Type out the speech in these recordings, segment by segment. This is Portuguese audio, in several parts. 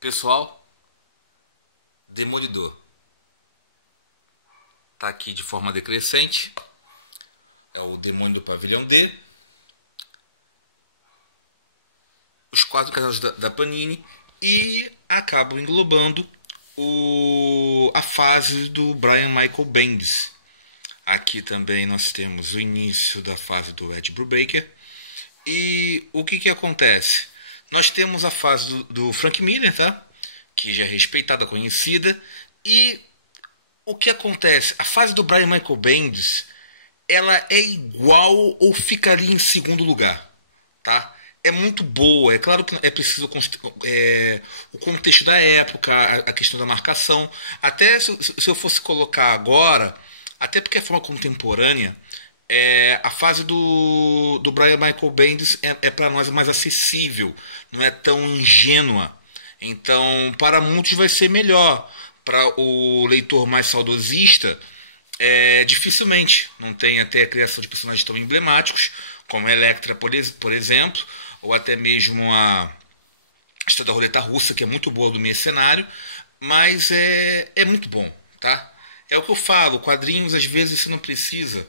Pessoal, Demolidor tá aqui de forma decrescente. É o Demônio do Pavilhão D. Os quatro casais da Panini. E acabam englobando a fase do Brian Michael Bendis. Aqui também nós temos o início da fase do Ed Brubaker. E o que acontece? Nós temos a fase do Frank Miller, tá? Que já é respeitada, conhecida. E o que acontece? A fase do Brian Michael Bendis, ela é igual ou ficaria em segundo lugar, tá? É muito boa. É claro que é preciso o contexto da época, a questão da marcação. Até se eu fosse colocar agora, até porque é forma contemporânea, a fase do Brian Michael Bendis é para nós mais acessível, não é tão ingênua. Então, para muitos vai ser melhor. Para o leitor mais saudosista, dificilmente. Não tem até a criação de personagens tão emblemáticos, como a Elektra, por exemplo, ou até mesmo a história da roleta russa, que é muito boa do Mercenário, mas é muito bom, tá? É o que eu falo, quadrinhos às vezes você não precisa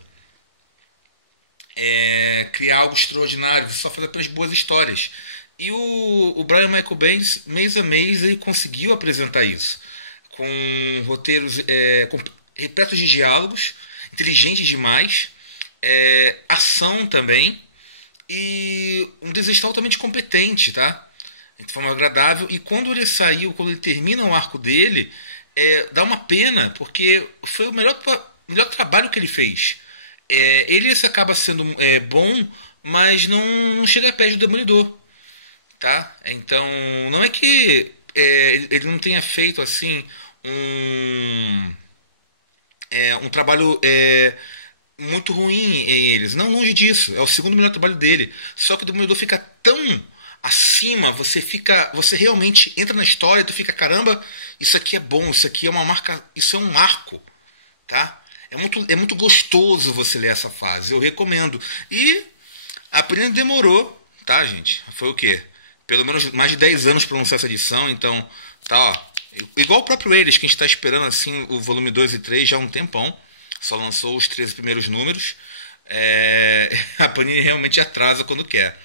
criar algo extraordinário, você só faz apenas boas histórias. E o Brian Michael Bendis, mês a mês, ele conseguiu apresentar isso. Com roteiros repletos de diálogos, inteligentes demais, ação também, e um desenho altamente competente, tá? De forma agradável. E quando ele saiu, quando ele termina o arco dele, dá uma pena, porque foi o melhor trabalho que ele fez. Ele acaba sendo bom, mas não chega a pé do Demolidor, tá? Então, não é que ele não tenha feito assim um trabalho muito ruim em eles. Não, longe disso. É o segundo melhor trabalho dele. Só que o Demolidor fica tão acima, você realmente entra na história, tu fica, caramba, isso aqui é bom, isso aqui é uma marca, isso é um marco, tá? É muito gostoso você ler essa fase. Eu recomendo. E a Panini demorou, tá, gente? Foi o quê? Pelo menos mais de 10 anos para lançar essa edição, então tá, ó. Igual o próprio eles, que a gente está esperando assim o volume 2 e 3 já há um tempão. Só lançou os 13 primeiros números. A Panini realmente atrasa quando quer.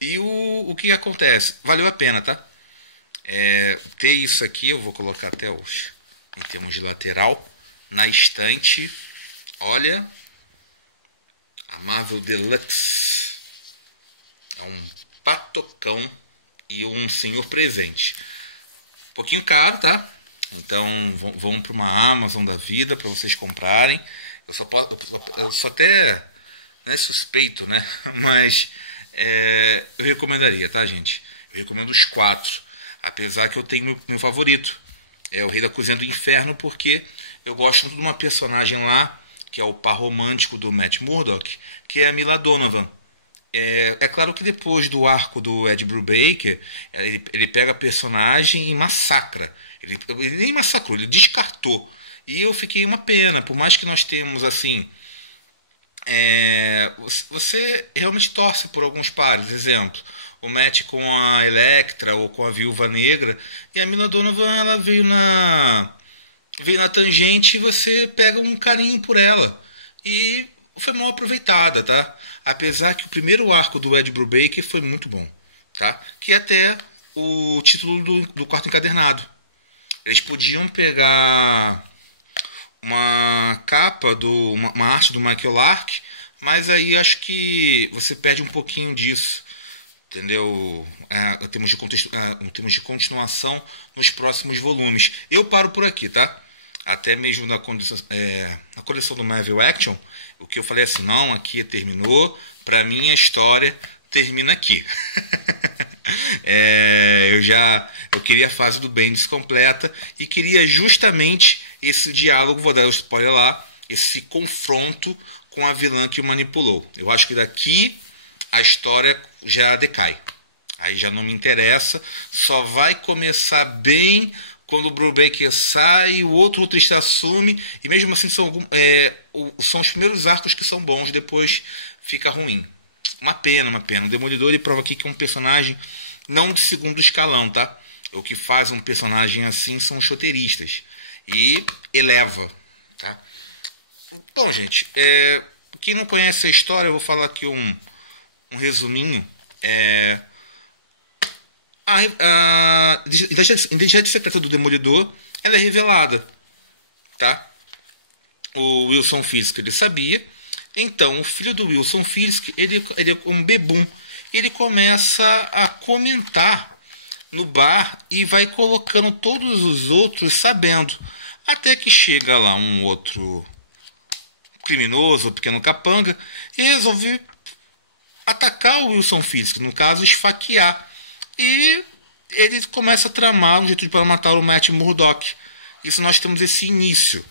E o que acontece? Valeu a pena, tá? Ter isso aqui, eu vou colocar até os em termos de lateral, na estante. Olha, a Marvel Deluxe é um patocão e um senhor presente. Um pouquinho caro, tá? Então vão para uma Amazon da vida para vocês comprarem. Eu só até suspeito, né? Mas eu recomendaria, tá, gente? Eu recomendo os 4. Apesar que eu tenho meu favorito. É o Rei da Cozinha do Inferno, porque eu gosto muito de uma personagem lá, que é o par romântico do Matt Murdock, que é a Mila Donovan. Claro que depois do arco do Ed Brubaker, ele pega a personagem e massacra. Ele nem massacrou, ele descartou. E eu fiquei uma pena, por mais que nós temos assim. Você realmente torce por alguns pares. Exemplo, o Matt com a Elektra ou com a Viúva Negra. E a Mila Donovan, ela veio na tangente e você pega um carinho por ela. E foi mal aproveitada, tá? Apesar que o primeiro arco do Ed Brubaker foi muito bom, tá? Que é até o título do quarto encadernado. Eles podiam pegar uma capa, uma arte do Michael Lark, mas aí acho que você perde um pouquinho disso, entendeu? Em termos de continuação nos próximos volumes. Eu paro por aqui, tá? Até mesmo na coleção do Marvel Action, o que eu falei assim, não, aqui terminou, pra mim a história termina aqui. Eu queria a fase do Bendis completa e queria justamente esse diálogo, vou dar o spoiler lá, esse confronto com a vilã que o manipulou. Eu acho que daqui a história já decai. Aí já não me interessa, só vai começar bem quando o Brubaker sai, o outro roteirista assume, e mesmo assim são os primeiros arcos que são bons, depois fica ruim. Uma pena, uma pena. O Demolidor, ele prova aqui que é um personagem não de segundo escalão, tá? O que faz um personagem assim são os roteiristas. E eleva. Tá? Bom, gente, quem não conhece a história, eu vou falar aqui um resuminho. A identidade secreta do Demolidor, ela é revelada. Tá? O Wilson Fisk, ele sabia. Então, o filho do Wilson Fisk, ele é um bebum. Ele começa a comentar no bar e vai colocando todos os outros sabendo. Até que chega lá um outro criminoso, pequeno capanga, e resolve atacar o Wilson Fisk, no caso, esfaquear. E ele começa a tramar um jeito para matar o Matt Murdock. Isso nós temos esse início.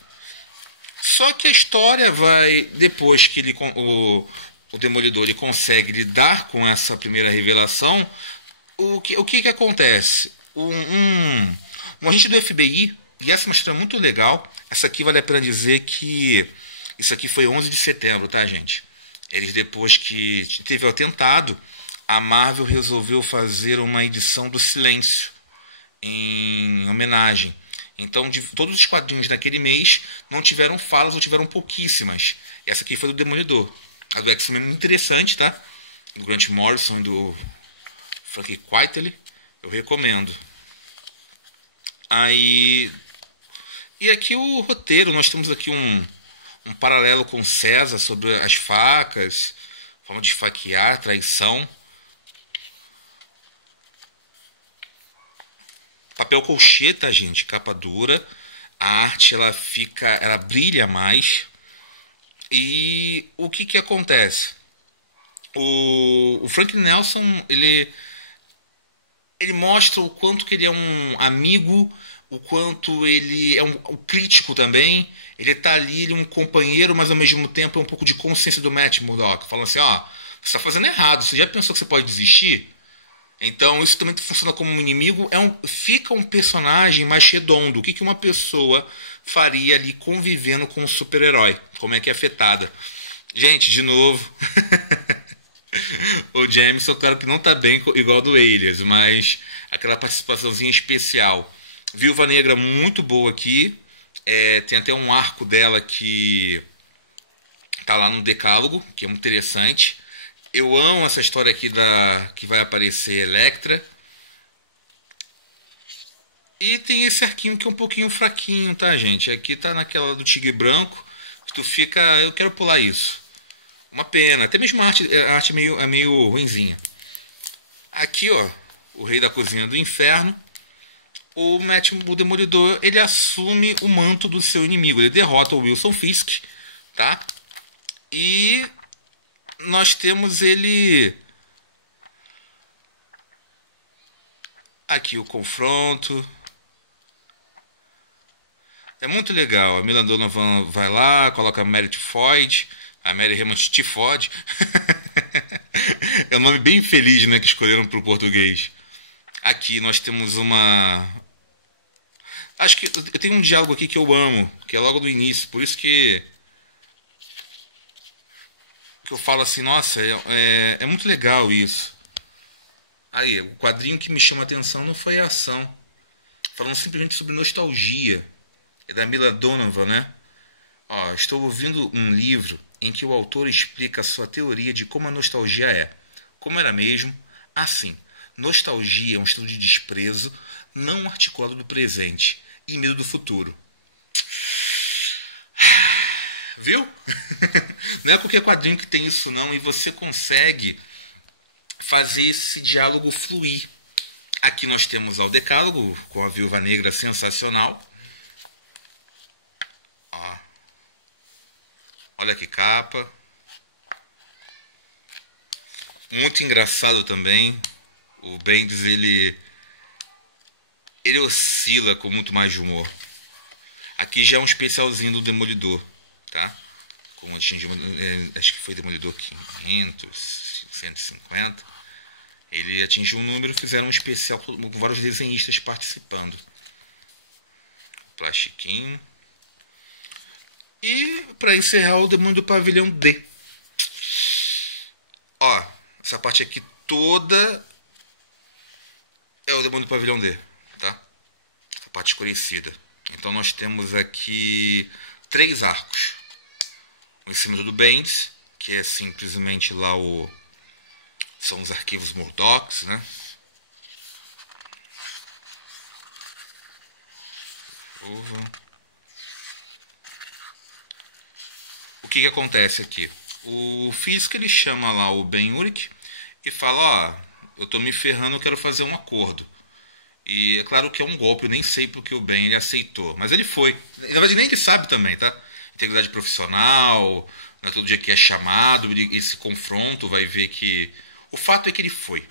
Só que a história vai, depois que o Demolidor ele consegue lidar com essa primeira revelação, o que acontece? Um agente do FBI, e essa é uma história muito legal, essa aqui vale a pena dizer que isso aqui foi 11 de setembro, tá, gente? Eles, depois que teve o atentado, a Marvel resolveu fazer uma edição do Silêncio, em homenagem. Então, de todos os quadrinhos daquele mês, não tiveram falas ou tiveram pouquíssimas. Essa aqui foi do Demolidor. A do X-Men é muito interessante, tá? Do Grant Morrison e do Frank Quitely. Eu recomendo. Aí... E aqui o roteiro, nós temos aqui um paralelo com César sobre as facas, forma de esfaquear, traição. Papel colchê, tá, gente? Capa dura. A arte ela brilha mais. E o que acontece? O Frank Nelson, ele mostra o quanto que ele é um amigo, o quanto ele é um crítico também. Ele tá ali, ele é um companheiro, mas ao mesmo tempo é um pouco de consciência do Matt Murdock, falando assim, ó, você tá fazendo errado, você já pensou que você pode desistir? Então isso também funciona como um inimigo, fica um personagem mais redondo. O que uma pessoa faria ali convivendo com um super-herói? Como é que é afetada? Gente, de novo, o Jameson, claro que não tá bem igual do Alias, mas aquela participaçãozinha especial. Viúva Negra muito boa aqui, tem até um arco dela que tá lá no Decálogo, que é muito interessante. Eu amo essa história aqui que vai aparecer Elektra. E tem esse arquinho que é um pouquinho fraquinho, tá, gente? Aqui tá naquela do Tigre Branco. Tu fica... Eu quero pular isso. Uma pena. Até mesmo a arte é meio ruinzinha. Aqui, ó. O Rei da Cozinha do Inferno. O Demolidor, ele assume o manto do seu inimigo. Ele derrota o Wilson Fisk, tá? E... nós temos ele aqui, o confronto. É muito legal. A Mila Donovan vai lá, coloca a Meredith Floyd, a Mary Raymond Tiffod. É um nome bem feliz, né, que escolheram para o português. Aqui nós temos uma... Acho que eu tenho um diálogo aqui que eu amo, que é logo do início, por isso que eu falo assim, nossa, é muito legal isso. Aí, o quadrinho que me chama a atenção não foi a ação. Falando simplesmente sobre nostalgia. É da Mila Donovan, né? Ó, estou ouvindo um livro em que o autor explica a sua teoria de como a nostalgia é. Como era mesmo? Assim, nostalgia é um estado de desprezo não articulado do presente e medo do futuro. Viu? Não é qualquer quadrinho que tem isso não, e você consegue fazer esse diálogo fluir. Aqui nós temos o Decálogo com a Viúva Negra, sensacional. Ó. Olha que capa. Muito engraçado também. O Bendis, ele oscila com muito mais de humor. Aqui já é um especialzinho do Demolidor, tá? Acho que foi Demolidor 500, 150. Ele atingiu um número, fizeram um especial com vários desenhistas participando. Plastiquinho. E para encerrar, o Demônio do Pavilhão D. Ó, essa parte aqui toda é o Demônio do Pavilhão D. parte escurecida. Então nós temos aqui 3 arcos. O Em Cima do Bendis, que é simplesmente lá são os arquivos Murdochs, né? O que acontece aqui? O Fisk, ele chama lá o Ben Urich e fala, ó, eu tô me ferrando, eu quero fazer um acordo. E é claro que é um golpe, eu nem sei porque o Ben ele aceitou, mas ele foi. Na verdade nem ele sabe também, tá? Integridade profissional, não é todo dia que é chamado, esse confronto, vai ver que... O fato é que ele foi.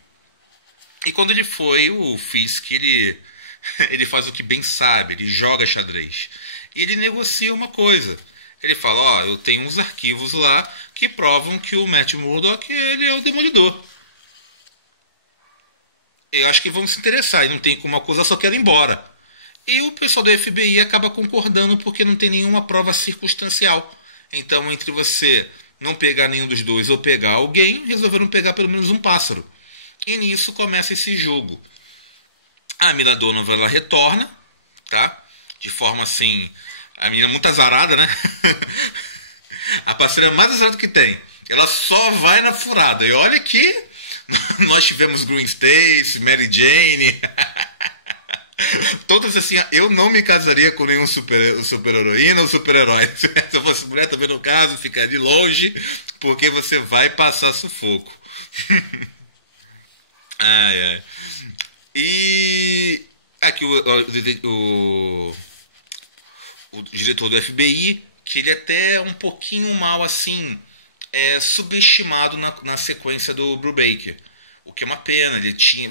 E quando ele foi, o Fisk, ele faz o que bem sabe, ele joga xadrez. E ele negocia uma coisa. Ele fala, ó, eu tenho uns arquivos lá que provam que o Matt Murdock, ele é o Demolidor. Eu acho que vão se interessar, e não tem como acusar, só quero ir embora. E o pessoal do FBI acaba concordando porque não tem nenhuma prova circunstancial. Então, entre você não pegar nenhum dos dois ou pegar alguém, resolveram pegar pelo menos um pássaro. E nisso começa esse jogo. A Mila Donovan, ela retorna, tá? De forma assim, a menina muito azarada, né? A parceira mais azarada que tem. Ela só vai na furada. E olha que nós tivemos Gwen Stacy, Mary Jane. Todas assim, eu não me casaria com nenhum super-heroína ou super-herói. Se eu fosse mulher, também no caso, ficar de longe, porque você vai passar sufoco. Ai, ai. E aqui o diretor do FBI, que ele até é um pouquinho mal assim, subestimado na sequência do Brubaker. O que é uma pena,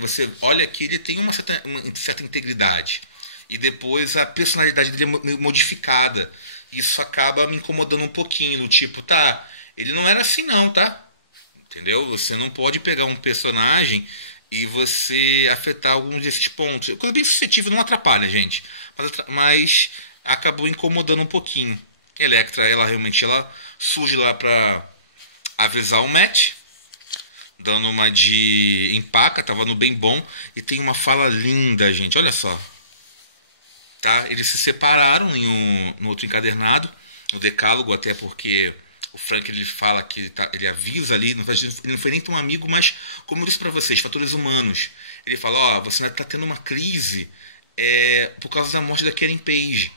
você olha que ele tem uma certa integridade. E depois a personalidade dele é meio modificada. Isso acaba me incomodando um pouquinho, do tipo, tá, ele não era assim não, tá? Entendeu? Você não pode pegar um personagem e você afetar alguns desses pontos. Coisa bem suscetível, não atrapalha, gente. Mas acabou incomodando um pouquinho. Elektra, ela realmente surge lá pra avisar o Matt, dando uma de empaca, tava no bem bom, e tem uma fala linda, gente, olha só. Tá? Eles se separaram no outro encadernado, no decálogo, até porque o Frank ele fala que ele avisa ali, ele não foi nem tão amigo, mas como eu disse para vocês, fatores humanos. Ele fala, ó, você ainda está tendo uma crise por causa da morte da Karen Page,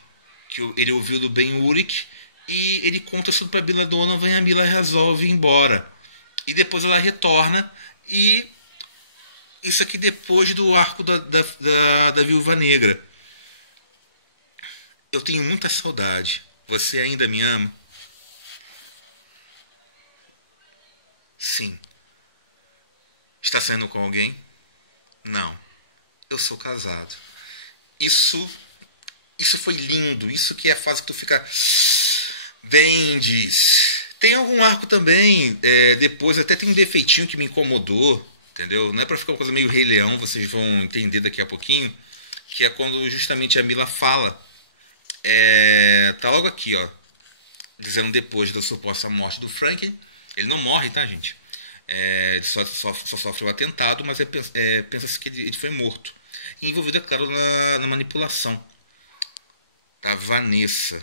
que ele ouviu do Ben Urich, e ele conta tudo para Mila Donovan e a Mila resolve ir embora. E depois ela retorna, e isso aqui depois do arco da Viúva Negra. Eu tenho muita saudade. Você ainda me ama? Sim. Está saindo com alguém? Não. Eu sou casado. Isso foi lindo. Isso que é a fase que tu fica... Bendis. Tem algum arco também. Depois até tem um defeitinho que me incomodou. Entendeu? Não é pra ficar uma coisa meio Rei Leão. Vocês vão entender daqui a pouquinho. Que é quando justamente a Mila fala. Tá logo aqui, ó. Dizendo depois da suposta morte do Frank. Ele não morre, tá, gente? Ele só sofre um atentado, mas pensa-se que ele foi morto. E envolvido, é claro, na manipulação da Vanessa.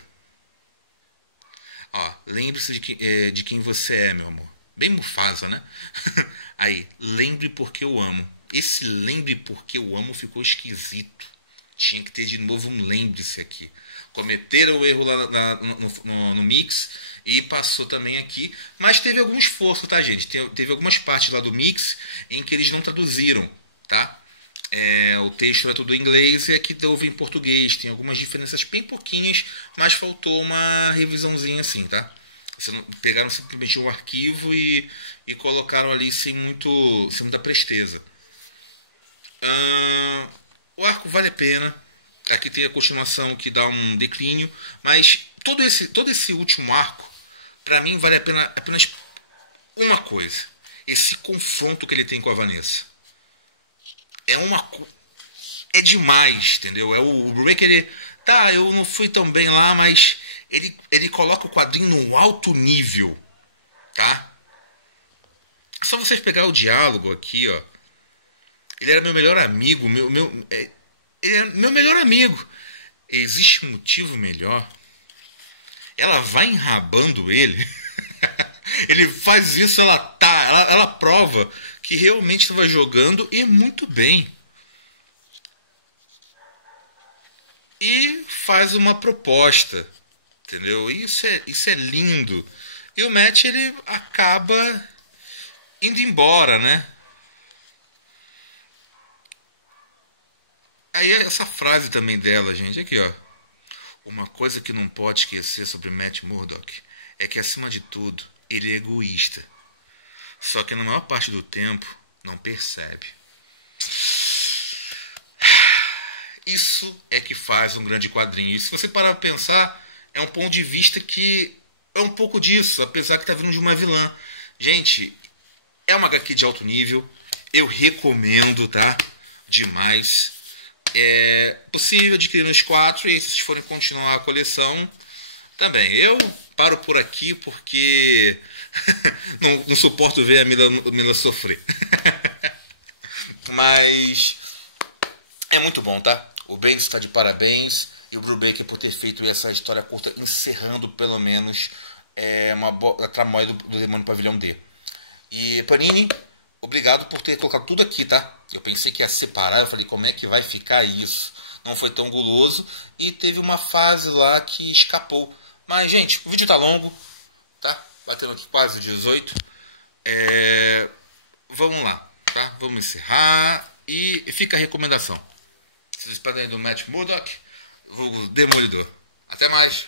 Ó, lembre-se de quem você é, meu amor. Bem Mufasa, né? Aí, lembre porque eu amo. Esse lembre porque eu amo ficou esquisito. Tinha que ter de novo um lembre-se aqui. Cometeram o erro lá no mix e passou também aqui. Mas teve algum esforço, tá, gente? Teve algumas partes lá do mix em que eles não traduziram, tá? O texto era tudo em inglês e aqui houve em português. Tem algumas diferenças bem pouquinhas, mas faltou uma revisãozinha assim, tá? Pegaram simplesmente um arquivo e colocaram ali sem muita presteza. O arco vale a pena. Aqui tem a continuação que dá um declínio, mas todo esse último arco, pra mim, vale a pena apenas uma coisa: esse confronto que ele tem com a Vanessa. É demais, entendeu? O Break, ele... Tá, eu não fui tão bem lá, mas ele coloca o quadrinho num alto nível, tá? Só vocês pegar o diálogo aqui, ó. Ele era meu melhor amigo, Ele é meu melhor amigo. Existe um motivo melhor? Ela vai enrabando ele. Ele faz isso, ela prova que realmente estava jogando e muito bem. E faz uma proposta, entendeu? Isso é lindo. E o Matt, ele acaba indo embora, né? Aí essa frase também dela, gente, aqui ó. Uma coisa que não pode esquecer sobre Matt Murdock é que, acima de tudo, ele é egoísta. Só que na maior parte do tempo não percebe. Isso é que faz um grande quadrinho. E se você parar para pensar, é um ponto de vista que é um pouco disso, apesar que está vindo de uma vilã. Gente, é uma HQ de alto nível. Eu recomendo, tá? Demais. É possível adquirir os 4 e se vocês forem continuar a coleção também. Eu paro por aqui porque não suporto ver a Mila sofrer. Mas é muito bom, tá? O Bendis está de parabéns e o Brubaker por ter feito essa história curta, encerrando pelo menos a tramóia do Demônio Pavilhão D. E Panini, obrigado por ter colocado tudo aqui, tá? Eu pensei que ia separar, eu falei, como é que vai ficar isso? Não foi tão guloso e teve uma fase lá que escapou. Mas, gente, o vídeo tá longo, tá? Batendo aqui quase 18. Vamos lá, tá? Vamos encerrar e fica a recomendação. Vocês pedem do Matt Murdock, vulgo Demolidor. Até mais!